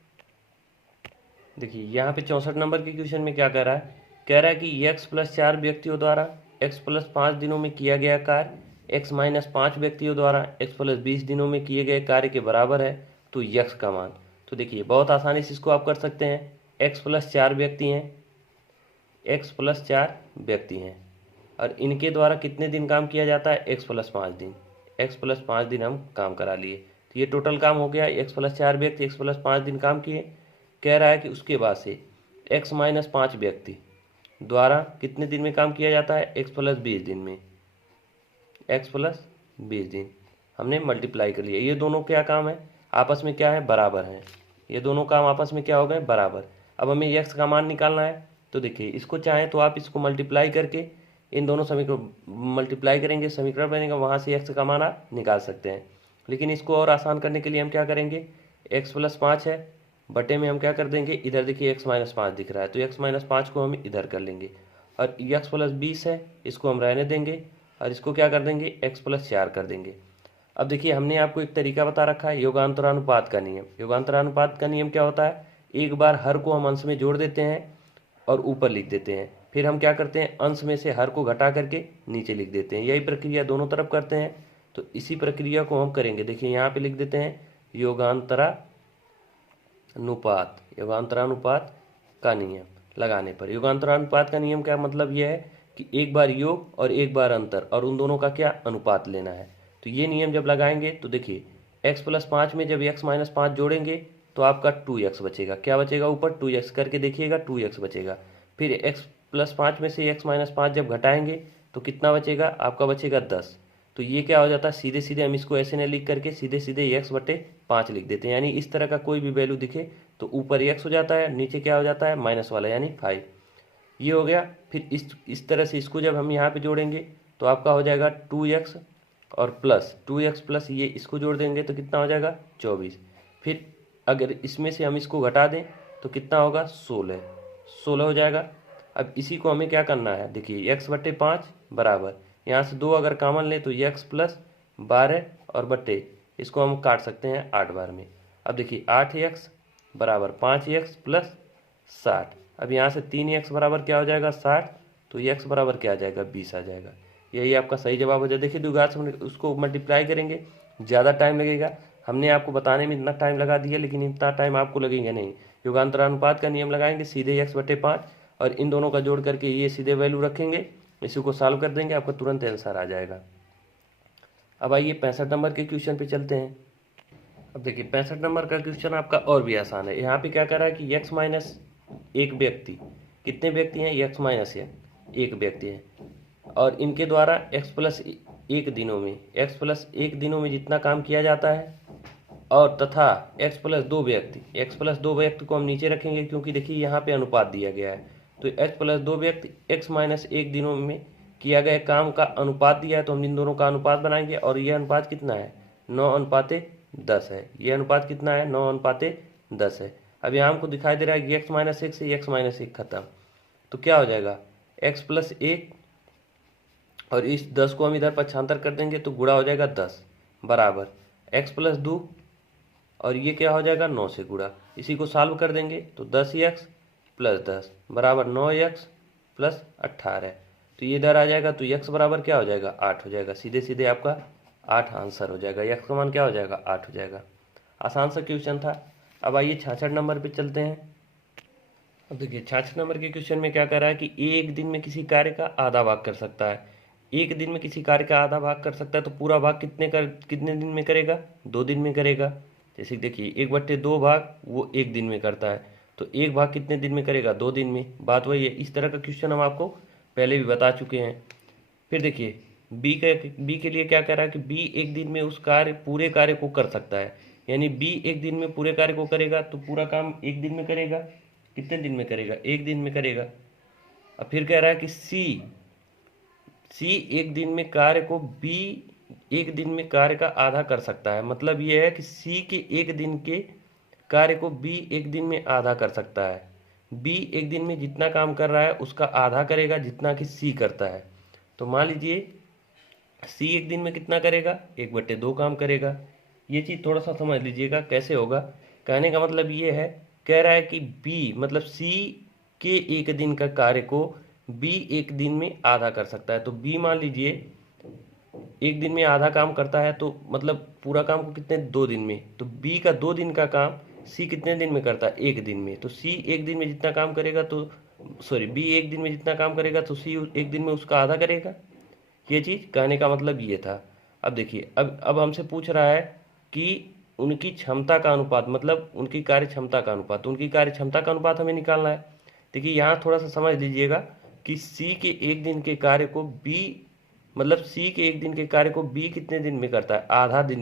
देखिए यहाँ पे 64 नंबर के क्वेश्चन में क्या कह रहा है, कह रहा है कि x प्लस 4 व्यक्तियों द्वारा x प्लस 5 दिनों में किया गया कार्य x माइनस 5 व्यक्तियों द्वारा x प्लस 20 दिनों में किए गए कार्य के बराबर है, तो x का मान। तो देखिए बहुत आसानी से इसको आप कर सकते हैं, x प्लस 4 व्यक्ति हैं, x प्लस 4 व्यक्ति हैं और इनके द्वारा कितने दिन काम किया जाता है x प्लस 5 दिन, x प्लस 5 दिन हम काम करा लिए। तो ये टोटल काम हो गया, x प्लस 4 व्यक्ति x प्लस 5 दिन काम किए। कह रहा है कि उसके बाद से x माइनस 5 व्यक्ति द्वारा कितने दिन में काम किया जाता है x प्लस 20 दिन में, x प्लस 20 दिन हमने मल्टीप्लाई कर लिया। ये दोनों क्या काम है आपस में क्या है बराबर हैं, ये दोनों काम आपस में क्या हो गए बराबर। अब हमें x का मान निकालना है। तो देखिए इसको चाहें तो आप इसको मल्टीप्लाई करके इन दोनों समीकरण मल्टीप्लाई करेंगे, समीकरण बनेगा, वहाँ से x का मान आप निकाल सकते हैं। लेकिन इसको और आसान करने के लिए हम क्या करेंगे, x प्लस 5 है बटे में हम क्या कर देंगे, इधर देखिए x माइनस 5 दिख रहा है तो x माइनस 5 को हम इधर कर लेंगे और x प्लस 20 है इसको हम रहने देंगे और इसको क्या कर देंगे x प्लस 4 कर देंगे। अब देखिए हमने आपको एक तरीका बता रखा है योगांतरानुपात का नियम। योगांतरानुपात का नियम क्या होता है, एक बार हर को हम अंश में जोड़ देते हैं और ऊपर लिख देते हैं, फिर हम क्या करते हैं अंश में से हर को घटा करके नीचे लिख देते हैं। यही प्रक्रिया दोनों तरफ करते हैं। तो इसी प्रक्रिया को हम करेंगे। देखिए यहाँ पे लिख देते हैं योगांतरानुपात का नियम लगाने पर। योगांतरानुपात का नियम क्या मतलब यह है कि एक बार योग और एक बार अंतर और उन दोनों का क्या अनुपात लेना है। तो ये नियम जब लगाएंगे तो देखिए x+5 में जब x-5 जोड़ेंगे तो आपका 2x बचेगा। क्या बचेगा ऊपर? 2x करके देखिएगा, 2x बचेगा। फिर x+5 में से x-5 जब घटाएंगे तो कितना बचेगा? आपका बचेगा 10। तो ये क्या हो जाता है, सीधे सीधे हम इसको ऐसे न लिख करके सीधे सीधे x/5 लिख देते हैं। यानी इस तरह का कोई भी वैल्यू दिखे तो ऊपर x हो जाता है, नीचे क्या हो जाता है? माइनस वाला यानी 5। ये हो गया। फिर इस तरह से इसको जब हम यहाँ पे जोड़ेंगे तो आपका हो जाएगा 2x और प्लस 2x प्लस ये इसको जोड़ देंगे तो कितना हो जाएगा? 24। फिर अगर इसमें से हम इसको घटा दें तो कितना होगा? 16 हो जाएगा। अब इसी को हमें क्या करना है, देखिए x/5 बराबर, यहाँ से 2 अगर कॉमन लें तो x प्लस 12 और बट्टे इसको हम काट सकते हैं 8 बार में। अब देखिए 8x बराबर 5x प्लस 60। अब यहाँ से 3x बराबर क्या हो जाएगा? 60। तो x बराबर क्या आ जाएगा? 20 आ जाएगा। यही आपका सही जवाब हो जाए। देखिए द्विघात से उसको मल्टीप्लाई करेंगे, ज़्यादा टाइम लगेगा। हमने आपको बताने में इतना टाइम लगा दिया, लेकिन इतना टाइम आपको लगेगा नहीं। युगांतरानुपात का नियम लगाएंगे, सीधे x/5 और इन दोनों का जोड़ करके ये सीधे वैल्यू रखेंगे, इसी को सॉल्व कर देंगे, आपका तुरंत आंसर आ जाएगा। अब आइए 65 नंबर के क्वेश्चन पे चलते हैं। अब देखिए 65 नंबर का क्वेश्चन आपका और भी आसान है। यहाँ पे क्या कर रहा है कि x माइनस एक व्यक्ति, कितने व्यक्ति हैं? x माइनस एक व्यक्ति है, और इनके द्वारा x+1 दिनों में जितना काम किया जाता है, और तथा x+2 व्यक्ति को हम नीचे रखेंगे क्योंकि देखिए यहाँ पे अनुपात दिया गया है। तो x+2 व्यक्ति x-1 दिनों में किया गया काम का अनुपात दिया है, तो हम इन दोनों का अनुपात बनाएंगे। और यह अनुपात कितना है? 9:10 है। यह अनुपात कितना है? 9:10 है। अब यहाँ हमको दिखाई दे रहा है कि x-1 से x-1 खत्म, तो क्या हो जाएगा? x+1 और इस 10 को हम इधर पक्षांतर कर देंगे तो गुणा हो जाएगा 10 बराबर x+2 और ये क्या हो जाएगा? 9 से गुणा। इसी को सॉल्व कर देंगे तो 10x प्लस 10 बराबर 9x प्लस 18। तो ये इधर आ जाएगा तो x बराबर क्या हो जाएगा? 8 हो जाएगा। सीधे सीधे आपका 8 आंसर हो जाएगा। x का मान क्या हो जाएगा? 8 हो जाएगा। आसान सा क्वेश्चन था। अब आइए 66 नंबर पे चलते हैं। अब देखिए 66 नंबर के क्वेश्चन में क्या कर रहा है कि एक दिन में किसी कार्य का आधा भाग कर सकता है। एक दिन में किसी कार्य का आधा भाग कर सकता है तो पूरा भाग कितने दिन में करेगा? 2 दिन में करेगा। जैसे देखिए 1/2 भाग वो 1 दिन में करता है, तो एक भाग कितने दिन में करेगा? 2 दिन में। बात वही है। इस तरह का क्वेश्चन हम आपको पहले भी बता चुके हैं। फिर देखिए बी के लिए क्या कह रहा है कि बी एक दिन में उस पूरे कार्य को कर सकता है। यानी बी एक दिन में पूरे कार्य को करेगा तो पूरा काम एक दिन में करेगा। कितने दिन में करेगा? 1 दिन में करेगा। अब फिर कह रहा है कि सी एक दिन में कार्य को बी एक दिन में कार्य का आधा कर सकता है। मतलब ये है कि सी के एक दिन के कार्य को बी एक दिन में आधा कर सकता है। बी एक दिन में जितना काम कर रहा है उसका आधा करेगा जितना कि सी करता है। तो मान लीजिए सी एक दिन में कितना करेगा? 1/2 काम करेगा। ये चीज़ थोड़ा सा समझ लीजिएगा कैसे होगा। कहने का मतलब ये है, कह रहा है कि बी मतलब सी के एक दिन का कार्य को बी एक दिन में आधा कर सकता है। तो बी मान लीजिए एक दिन में आधा काम करता है, तो मतलब पूरा काम को कितने? 2 दिन में। तो बी का 2 दिन का काम सी कितने दिन में करता है? 1 दिन में। तो सी एक दिन में जितना काम करेगा तो बी एक दिन में जितना काम करेगा तो सी एक दिन में उसका आधा करेगा। ये चीज़ कहने का मतलब ये था। अब देखिए अब हमसे पूछ रहा है कि उनकी क्षमता का अनुपात, मतलब उनकी कार्य क्षमता का अनुपात। उनकी कार्य क्षमता का अनुपात हमें निकालना है। देखिए यहाँ थोड़ा सा समझ लीजिएगा कि सी के एक दिन के कार्य को बी मतलब सी के एक दिन के कार्य को बी कितने दिन में करता है? एक दिन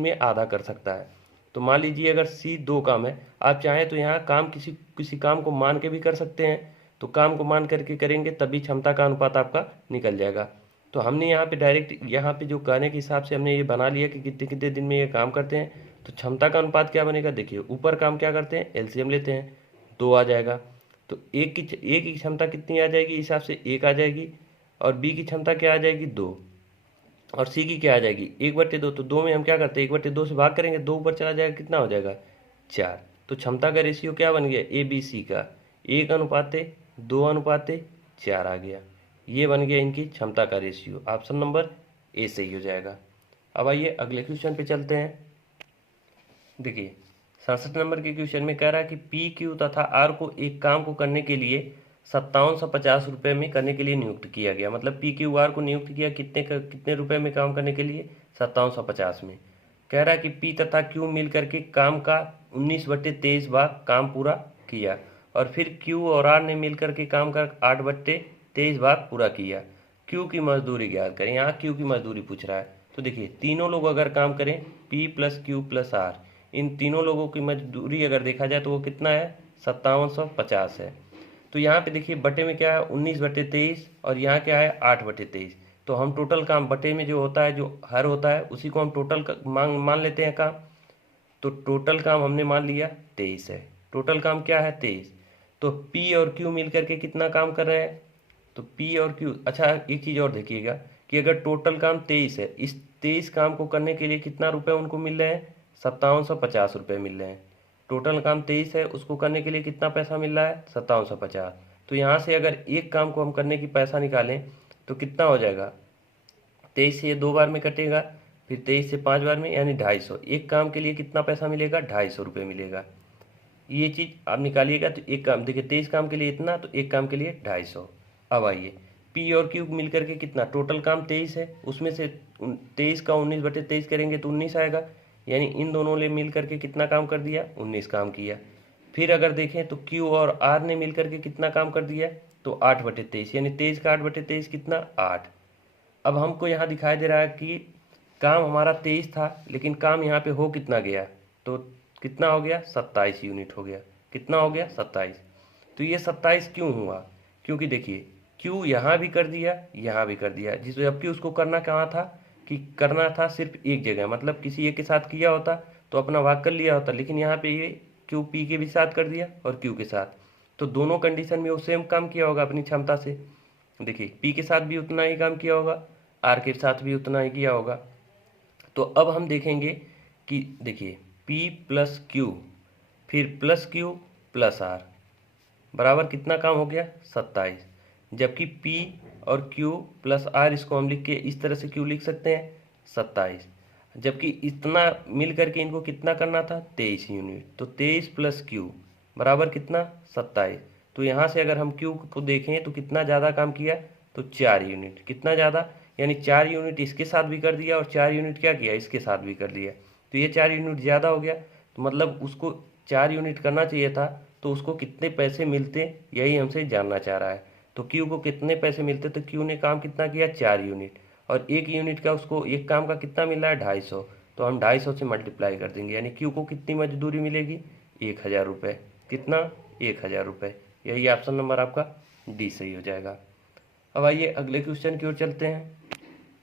में आधा कर सकता है। तो मान लीजिए अगर सी 2 काम है, आप चाहें तो यहाँ काम किसी काम को मान के भी कर सकते हैं। तो काम को मान करके करेंगे तभी क्षमता का अनुपात आपका निकल जाएगा। तो हमने यहाँ पे डायरेक्ट यहाँ पे जो कहने के हिसाब से हमने ये बना लिया कि कितने कितने दिन में ये काम करते हैं। तो क्षमता का अनुपात क्या बनेगा? देखिए ऊपर काम क्या करते हैं? एलसीएम लेते हैं, 2 आ जाएगा। तो एक की क्षमता कितनी आ जाएगी? हिसाब से 1 आ जाएगी, और बी की क्षमता क्या आ जाएगी? 2, और सी की क्या आ जाएगी? 1/2। तो 2 में हम क्या करते हैं? 1/2 से भाग करेंगे, 2 ऊपर चला जाएगा, कितना हो जाएगा? 4। तो क्षमता का रेशियो क्या बन गया? ए बी सी का 1:2:4 आ गया। ये बन गया इनकी क्षमता का रेशियो। ऑप्शन नंबर ए सही हो जाएगा। अब आइए अगले क्वेश्चन पे चलते हैं। देखिए 67 नंबर के क्वेश्चन में कह रहा है कि पी क्यू तथा आर को एक काम को करने के लिए 5750 रुपये में करने के लिए नियुक्त किया गया। मतलब पी क्यू आर को नियुक्त किया कितने रुपए में काम करने के लिए? 5750 में। कह रहा है कि पी तथा क्यू मिल करके काम का 19/23 भाग काम पूरा किया, और फिर क्यू और आर ने मिल करके काम का 8/23 भाग पूरा किया। क्यू की मजदूरी ज्ञात करें। यहाँ क्यू की मजदूरी पूछ रहा है। तो देखिए तीनों लोग अगर काम करें, P plus Q plus R, इन तीनों लोगों की मजदूरी अगर देखा जाए तो वो कितना है, 5750 है। तो यहाँ पे देखिए बटे में क्या है, 19/23, और यहाँ क्या है, 8/23। तो हम टोटल काम बटे में जो होता है, जो हर होता है, उसी को हम टोटल मान लेते हैं काम। तो टोटल काम हमने मान लिया 23 है। टोटल काम क्या है, 23। तो P और Q मिल करके कितना काम कर रहे हैं, तो P और Q। अच्छा एक चीज़ और देखिएगा कि अगर टोटल काम 23 है, इस 23 काम को करने के लिए कितना रुपए उनको मिल रहे हैं, 5750 रुपये मिल रहे हैं। टोटल काम 23 है, उसको करने के लिए कितना पैसा मिल रहा है, 5750। तो यहाँ से अगर एक काम को हम करने की पैसा निकालें तो कितना हो जाएगा, 23 से ये 2 बार में कटेगा, फिर 23 से 5 बार में, यानी 250। एक काम के लिए कितना पैसा मिलेगा, 250 रुपये मिलेगा। ये चीज़ आप निकालिएगा। तो एक काम देखिए, 23 काम के लिए इतना, तो एक काम के लिए 250। अब आइए पी और क्यू मिल करके कितना, टोटल काम 23 है, उसमें से 23 का 19/23 करेंगे तो 19 आएगा, यानी इन दोनों ने मिल करके कितना काम कर दिया, 19 काम किया। फिर अगर देखें तो क्यू और आर ने मिल करके कितना काम कर दिया, तो 8/23, यानी 23 का 8/23 कितना, 8। अब हमको यहाँ दिखाई दे रहा है कि काम हमारा 23 था, लेकिन काम यहाँ पे हो कितना गया, तो कितना हो गया, 27 यूनिट हो गया। कितना हो गया, 27। तो ये 27 क्यों हुआ, क्योंकि देखिए क्यू यहाँ भी कर दिया, यहाँ भी कर दिया, जिस जबकि उसको करना कहाँ था, कि करना था सिर्फ एक जगह, मतलब किसी एक के साथ किया होता तो अपना भाग कर लिया होता, लेकिन यहाँ पे ये क्यू पी के भी साथ कर दिया और क्यू के साथ। तो दोनों कंडीशन में वो सेम काम किया होगा अपनी क्षमता से। देखिए पी के साथ भी उतना ही काम किया होगा, आर के साथ भी उतना ही किया होगा। तो अब हम देखेंगे कि देखिए P प्लस क्यू, फिर प्लस क्यू प्लस आर बराबर कितना काम हो गया, 27। जबकि P और Q प्लस आर, इसको हम लिख के इस तरह से क्यों लिख सकते हैं, 27। जबकि इतना मिल करके इनको कितना करना था, 23 यूनिट। तो 23 प्लस क्यू बराबर कितना, 27। तो यहाँ से अगर हम क्यू को देखें तो कितना ज़्यादा काम किया, तो 4 यूनिट। कितना ज़्यादा, यानी 4 यूनिट इसके साथ भी कर दिया और 4 यूनिट क्या किया, इसके साथ भी कर दिया। तो ये 4 यूनिट ज़्यादा हो गया, तो मतलब उसको 4 यूनिट करना चाहिए था, तो उसको कितने पैसे मिलते, यही हमसे जानना चाह रहा है। तो क्यू को कितने पैसे मिलते, तो क्यू ने काम कितना किया, 4 यूनिट, और एक यूनिट का उसको एक काम का कितना मिल रहा है, 250। तो हम 250 से मल्टीप्लाई कर देंगे, यानी क्यू को कितनी मजदूरी मिलेगी, 1000 रुपये। कितना, 1000 रुपये। यही ऑप्शन नंबर आपका डी सही हो जाएगा। अब आइए अगले क्वेश्चन की ओर चलते हैं।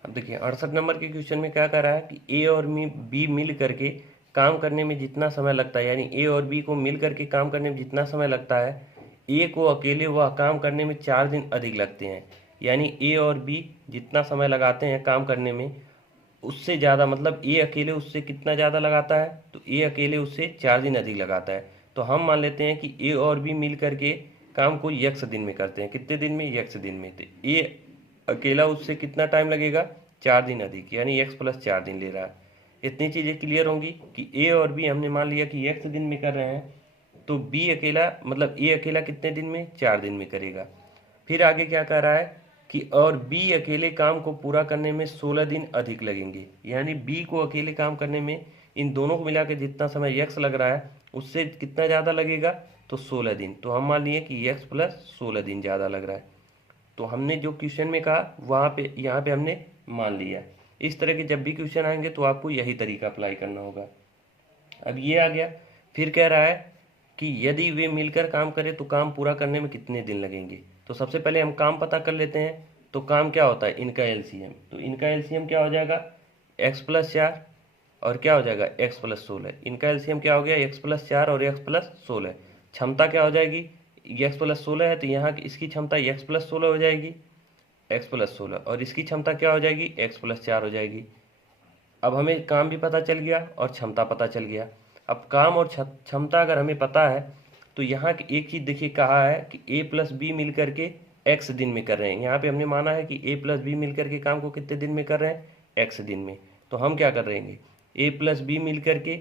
अब देखिए 68 नंबर के क्वेश्चन में क्या कह रहा है कि ए और बी मिल करके काम करने में जितना समय लगता है, यानी ए और बी को मिल करके काम करने में जितना समय लगता है, ए को अकेले वह काम करने में 4 दिन अधिक लगते हैं। यानी ए और बी जितना समय लगाते हैं काम करने में, उससे ज़्यादा, मतलब ए अकेले उससे कितना ज़्यादा लगाता है, तो ए अकेले उससे 4 दिन अधिक लगाता है। तो हम मान लेते हैं कि ए और बी मिल करके काम को यक्स दिन में करते हैं। कितने दिन में, यक्स दिन में। तो ए अकेला उससे कितना टाइम लगेगा, 4 दिन अधिक, यानी x प्लस 4 दिन ले रहा है। इतनी चीज़ें क्लियर होंगी कि ए और बी हमने मान लिया कि x दिन में कर रहे हैं, तो बी अकेला, मतलब ए अकेला कितने दिन में, 4 दिन में करेगा। फिर आगे क्या कह रहा है कि और बी अकेले काम को पूरा करने में 16 दिन अधिक लगेंगे, यानी बी को अकेले काम करने में इन दोनों को मिला के जितना समय x लग रहा है, उससे कितना ज़्यादा लगेगा, तो 16 दिन। तो हम मान लिए कि x प्लस 16 दिन ज़्यादा लग रहा है। तो हमने जो क्वेश्चन में कहा वहाँ पे, यहाँ पे हमने मान लिया। इस तरह के जब भी क्वेश्चन आएंगे तो आपको यही तरीका अप्लाई करना होगा। अब ये आ गया। फिर कह रहा है कि यदि वे मिलकर काम करें तो काम पूरा करने में कितने दिन लगेंगे। तो सबसे पहले हम काम पता कर लेते हैं। तो काम क्या होता है, इनका एलसीएम। तो इनका एलसीएम क्या हो जाएगा, x प्लस 4 और क्या हो जाएगा, x प्लस 16। इनका एलसीएम क्या हो गया, x प्लस 4 और x प्लस 16। क्षमता क्या हो जाएगी, x प्लस 16 है तो यहाँ की इसकी क्षमता x प्लस 16 हो जाएगी, x प्लस 16, और इसकी क्षमता क्या हो जाएगी, x प्लस 4 हो जाएगी। अब हमें काम भी पता चल गया और क्षमता पता चल गया। अब काम और क्षमता अगर हमें पता है तो यहाँ की एक चीज़ देखिए, कहा है कि a प्लस बी मिल करके x दिन में कर रहे हैं। यहाँ पे हमने माना है कि a प्लस बी मिल करके काम को कितने दिन में कर रहे हैं, x दिन में। तो हम क्या कर रहे हैं, a प्लस बी मिल करके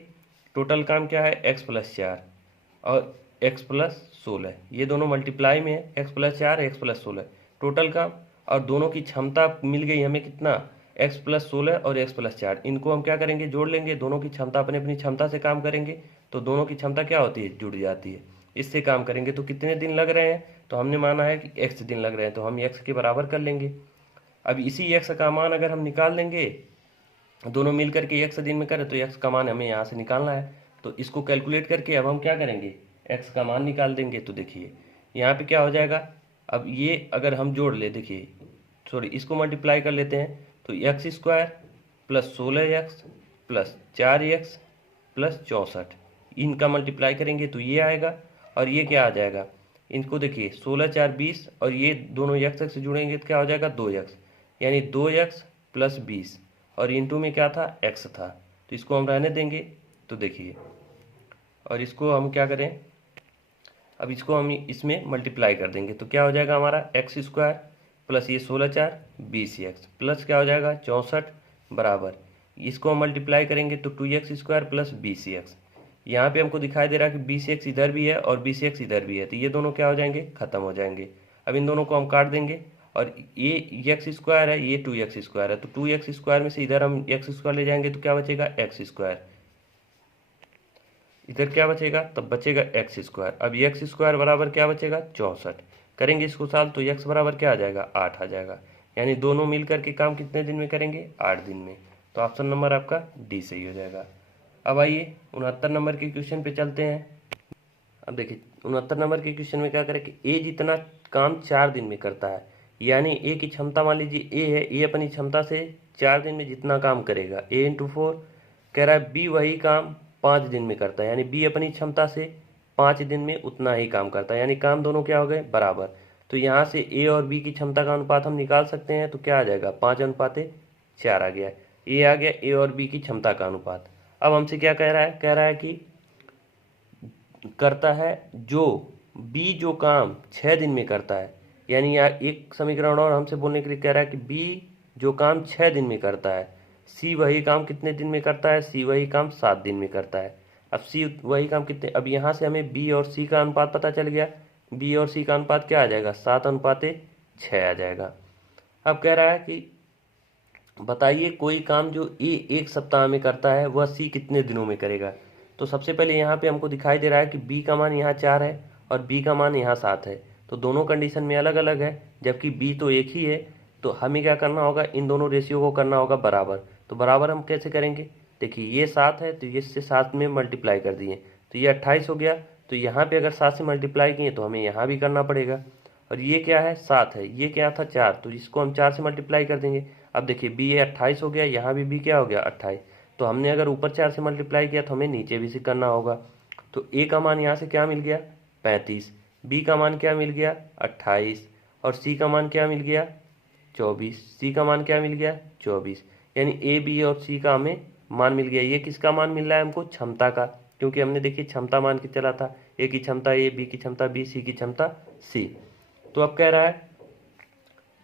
टोटल काम क्या है, x प्लस 4 और x प्लस 16, ये दोनों मल्टीप्लाई में है, x plus 4 x plus 16 total काम। और दोनों की क्षमता मिल गई हमें कितना, x प्लस 16 और x प्लस 4, इनको हम क्या करेंगे, जोड़ लेंगे। दोनों की क्षमता अपनी अपनी क्षमता से काम करेंगे, तो दोनों की क्षमता क्या होती है, जुड़ जाती है। इससे काम करेंगे तो कितने दिन लग रहे हैं, तो हमने माना है कि x दिन लग रहे हैं, तो हम x के बराबर कर लेंगे। अब इसी x का मान अगर हम निकाल लेंगे, दोनों मिल करके x दिन में करें, तो x का मान हमें यहाँ से निकालना है। तो इसको कैलकुलेट करके अब हम क्या करेंगे, x का मान निकाल देंगे। तो देखिए यहाँ पे क्या हो जाएगा, अब ये अगर हम जोड़ ले, देखिए सॉरी इसको मल्टीप्लाई कर लेते हैं, तो x square plus 16x plus 4x plus 64, इनका मल्टीप्लाई करेंगे तो ये आएगा। और ये क्या आ जाएगा, इनको देखिए 16 4 20, और ये दोनों x से जुड़ेंगे तो क्या हो जाएगा 2x, यानी 2x प्लस 20, और इंटू में क्या था, x था, तो इसको हम रहने देंगे। तो देखिए, और इसको हम क्या करें, अब इसको हम इसमें मल्टीप्लाई कर देंगे, तो क्या हो जाएगा हमारा एक्स स्क्वायर प्लस ये 16 4 20x प्लस क्या हो जाएगा 64 बराबर, इसको हम मल्टीप्लाई करेंगे तो 2x स्क्वायर प्लस 20x। यहाँ पे हमको दिखाई दे रहा है कि 20x इधर भी है और 20x इधर भी है, तो ये दोनों क्या हो जाएंगे, खत्म हो जाएंगे। अब इन दोनों को हम काट देंगे, और ये एक्स स्क्वायर है, ये 2x स्क्वायर है, तो 2x स्क्वायर में से इधर हम एक्स स्क्वायर ले जाएंगे तो क्या बचेगा, एक्स स्क्वायर। इधर क्या बचेगा, तब बचेगा एक्स स्क्वायर। अब एक्स स्क्वायर बराबर क्या बचेगा, 64। करेंगे इसको सॉल्व तो एक्स बराबर क्या आ जाएगा, 8 आ जाएगा। यानी दोनों मिल करके काम कितने दिन में करेंगे, 8 दिन में। तो ऑप्शन नंबर आपका डी सही हो जाएगा। अब आइए 69 नंबर के क्वेश्चन पे चलते हैं। अब देखिए 69 नंबर के क्वेश्चन में क्या करें कि ए जितना काम 4 दिन में करता है, यानी ए की क्षमता मान लीजिए ए है, ए अपनी क्षमता से 4 दिन में जितना काम करेगा, ए इंटू 4, कह रहा है बी वही काम 5 दिन में करता है, यानी बी अपनी क्षमता से 5 दिन में उतना ही काम करता है, यानी काम दोनों क्या हो गए, बराबर। तो यहाँ से ए और बी की क्षमता का अनुपात हम निकाल सकते हैं, तो क्या आ जाएगा, 5:4 आ गया। ये आ गया ए और बी की क्षमता का अनुपात। अब हमसे क्या कह रहा है कि करता है जो बी जो काम 6 दिन में करता है, यानी यार एक समीकरण और हमसे बोलने के लिए कह रहा है कि बी जो काम 6 दिन में करता है, सी वही काम कितने दिन में करता है, सी वही काम 7 दिन में करता है। अब सी वही काम कितने, अब यहाँ से हमें बी और सी का अनुपात पता चल गया, बी और सी का अनुपात क्या आ जाएगा, 7:6 आ जाएगा। अब कह रहा है कि बताइए कोई काम जो ए 1 सप्ताह में करता है वह सी कितने दिनों में करेगा। तो सबसे पहले यहाँ पे हमको दिखाई दे रहा है कि बी का मान यहाँ 4 है और बी का मान यहाँ 7 है, तो दोनों कंडीशन में अलग अलग है, जबकि बी तो एक ही है। तो हमें क्या करना होगा, इन दोनों रेशियो को करना होगा बराबर। तो बराबर हम कैसे करेंगे, देखिए ये 7 है तो ये इससे 7 में मल्टीप्लाई कर दिए तो ये 28 हो गया। तो यहाँ पे अगर 7 से मल्टीप्लाई किए तो हमें यहाँ भी करना पड़ेगा। और ये क्या है, 7 है, ये क्या था 4, तो इसको हम 4 से मल्टीप्लाई कर देंगे। अब देखिए बी ये 28 हो गया, यहाँ भी बी क्या हो गया 28। तो हमने अगर ऊपर 4 से मल्टीप्लाई किया तो हमें नीचे भी से करना होगा। तो ए का मान यहाँ से क्या मिल गया 35, बी का मान क्या मिल गया 28, और सी का मान क्या मिल गया 24, सी का मान क्या मिल गया 24। यानी ए बी और सी का हमें मान मिल गया। ये किसका मान मिल रहा है हमको, क्षमता का, क्योंकि हमने देखिए क्षमता मान के चला था, ए की क्षमता ए, बी की क्षमता बी, सी की क्षमता सी। तो अब कह रहा है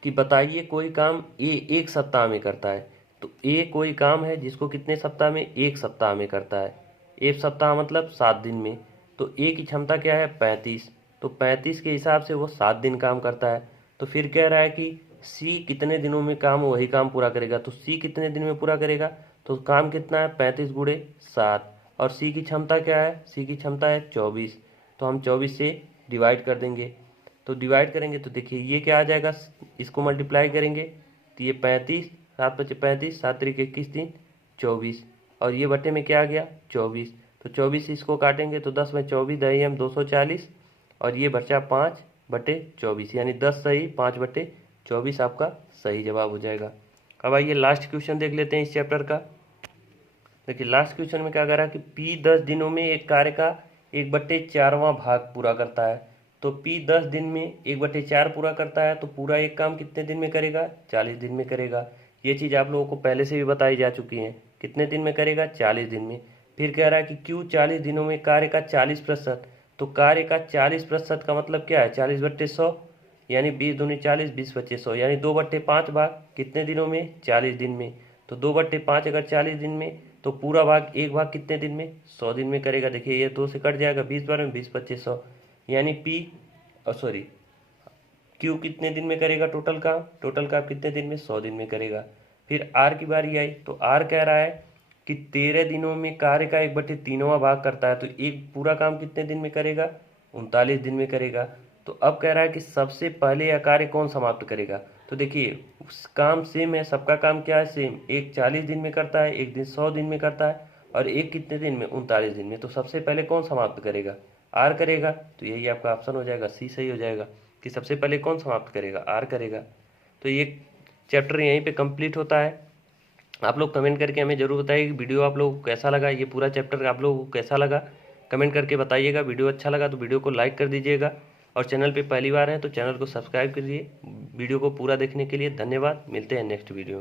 कि बताइए कोई काम ए 1 सप्ताह में करता है। तो ए कोई काम है जिसको कितने सप्ताह में, 1 सप्ताह में करता है, 1 सप्ताह मतलब 7 दिन में। तो ए की क्षमता क्या है 35, तो 35 के हिसाब से वो 7 दिन काम करता है। तो फिर कह रहा है कि सी कितने दिनों में काम वही काम पूरा करेगा, तो सी कितने दिन में पूरा करेगा, तो काम कितना है 35 गुणे 7, और सी की क्षमता क्या है, सी की क्षमता है 24, तो हम 24 से डिवाइड कर देंगे। तो डिवाइड करेंगे तो देखिए ये क्या आ जाएगा, इसको मल्टीप्लाई करेंगे तो ये 35, 7 बचे 35, 7 तरीके 21 दिन 24, और ये बटे में क्या आ गया 24। तो 24 इसको काटेंगे तो 10 में 24 दही हम 240, और ये बचा 5/24, यानी 10 सही 5/24 आपका सही जवाब हो जाएगा। अब आइए लास्ट क्वेश्चन देख लेते हैं इस चैप्टर का। देखिए लास्ट क्वेश्चन में क्या कर रहा है कि पी 10 दिनों में एक कार्य का 1/4वां भाग पूरा करता है। तो पी 10 दिन में 1/4 पूरा करता है, तो पूरा एक काम कितने दिन में करेगा, 40 दिन में करेगा। ये चीज़ आप लोगों को पहले से भी बताई जा चुकी है, कितने दिन में करेगा 40 दिन में। फिर कह रहा है कि क्यों 40 दिनों में कार्य का 40%, तो कार्य का 40% का मतलब क्या है 40/100, यानी 20 दूनी 40, 20/100, यानी 2/5 भाग कितने दिनों में 40 दिन में। तो 2/5 अगर 40 दिन में, तो पूरा भाग एक भाग कितने दिन में 100 दिन में करेगा। देखिए ये 2 से कट जाएगा, 20 बार में 20/100, यानी क्यू कितने दिन में करेगा टोटल काम कितने दिन में 100 दिन में करेगा। फिर आर की बारी आई तो आर कह रहा है कि 13 दिनों में कार्य का 1/3वां भाग करता है, तो एक पूरा काम कितने दिन में करेगा? 39 दिन में करेगा। तो अब कह रहा है कि सबसे पहले यह कार्य कौन समाप्त करेगा? तो देखिए उस काम सेम है, सबका काम क्या है? सेम। एक 40 दिन में करता है, एक दिन 100 दिन में करता है, और एक कितने दिन में? 39 दिन में। तो सबसे पहले कौन समाप्त करेगा? आर करेगा। तो यही आपका ऑप्शन हो जाएगा, सी सही हो जाएगा कि सबसे पहले कौन समाप्त करेगा? आर करेगा। तो ये चैप्टर यहीं पे कंप्लीट होता है। आप लोग कमेंट करके हमें ज़रूर बताइए कि वीडियो आप लोगों को कैसा लगा, ये पूरा चैप्टर आप लोगों को कैसा लगा, कमेंट करके बताइएगा। वीडियो अच्छा लगा तो वीडियो को लाइक कर दीजिएगा, और चैनल पे पहली बार हैं तो चैनल को सब्सक्राइब कीजिए। वीडियो को पूरा देखने के लिए धन्यवाद। मिलते हैं नेक्स्ट वीडियो में।